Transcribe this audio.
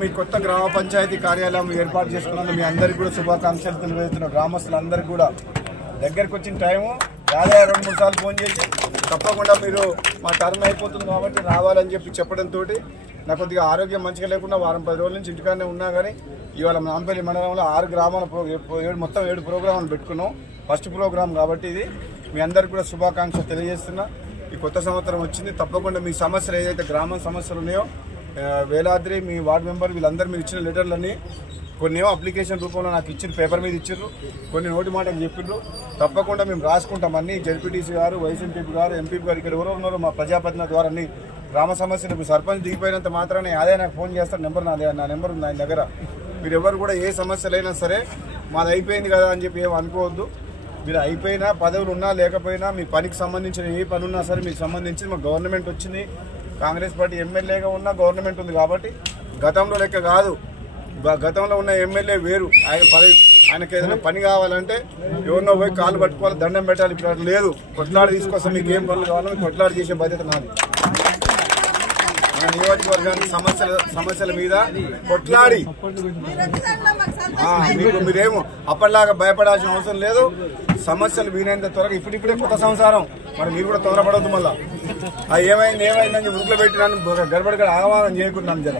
మీ కొత్త గ్రామ పంచాయతీ కార్యాలయం ఏర్పాటు చేసుకున్నందుకు మీ అందరికీ కూడా శుభాకాంక్షలు తెలియజేస్తున్న గ్రామస్తులందరికీ కూడా దగ్గరికి వచ్చిన టైము దాదాపు 2-3 సార్లు ఫోన్ చేసి తప్పకుండా మీరు మా టర్న్ అయిపోతుంది కాబట్టి రావాలని చెప్పడంతో నాకు కొద్దిగా ఆరోగ్యం మంచిగా లేకుండా 10 రోజుల నుంచి ఇంటికాడనే ఉన్నా కానీ ఇవాళ నాంపల్లి మండలంలో 6 గ్రామాల మొత్తం 7 ప్రోగ్రాములు పెట్టుకున్నాం. ఫస్ట్ ప్రోగ్రాం కాబట్టి ఇది మీ అందరికీ కూడా శుభాకాంక్షలు తెలియజేస్తున్నా. ఈ కొత్త సంవత్సరం వచ్చింది, తప్పకుండా మీ సమస్యలు ఏదైతే గ్రామ సమస్యలు ఉన్నాయో వేలాద్రి మీ వార్డు మెంబర్ వీళ్ళందరూ మీరు ఇచ్చిన లెటర్లన్నీ కొన్ని అప్లికేషన్ రూపంలో నాకు ఇచ్చిన పేపర్ మీద ఇచ్చారు, కొన్ని నోటి మాటలు చెప్పిండ్రు. తప్పకుండా మేము రాసుకుంటాం అన్ని. జడ్పీటీసీ గారు, వైస్ ఎంపీపీ గారు, ఎంపీ గారు ఇక్కడ ఎవరో ఉన్నారో మా ప్రజాప్రతినిధుల ద్వారా అన్ని గ్రామ సమస్యలు సర్పంచ్ దిగిపోయినంత మాత్రాన్ని అదే నాకు ఫోన్ చేస్తారు. నా నెంబర్ ఉంది ఆయన దగ్గర. మీరు ఎవరు కూడా ఏ సమస్యలైనా సరే మాది అయిపోయింది కదా అని చెప్పి ఏం అనుకోవద్దు. మీరు అయిపోయినా పదవులు ఉన్నా లేకపోయినా మీ పనికి సంబంధించిన ఏ పని ఉన్నా సరే మీకు సంబంధించి మా గవర్నమెంట్ వచ్చింది. కాంగ్రెస్ పార్టీ ఎమ్మెల్యేగా ఉన్న గవర్నమెంట్ ఉంది కాబట్టి గతంలో లెక్క కాదు. గతంలో ఉన్న ఎమ్మెల్యే వేరు. ఆయనకి ఏదైనా పని కావాలంటే ఎవరినో పోయి కాళ్ళు పట్టుకోవాలి, దండం పెట్టాలి. ఇప్పుడు అట్లా లేదు. కొట్లాడి తీసుకొస్తాం. మీకు ఏం పనులు కావాలో కొట్లాడి చేసే బాధ్యత నాది. మన నియోజకవర్గానికి సమస్యల మీద కొట్లాడి మీరేమో అప్పటిలాగా భయపడాల్సిన అవసరం లేదు. సమస్యలు వీలైనంత త్వరగా ఇప్పుడిప్పుడే కొత్త సంవత్సరం, మరి మీరు కూడా తొందరపడవద్దు. మళ్ళీ ఏమైందని ఉరుకులో పెట్టినాను గడబడిగా ఆహ్వానం చేయకుంటున్నాను జర.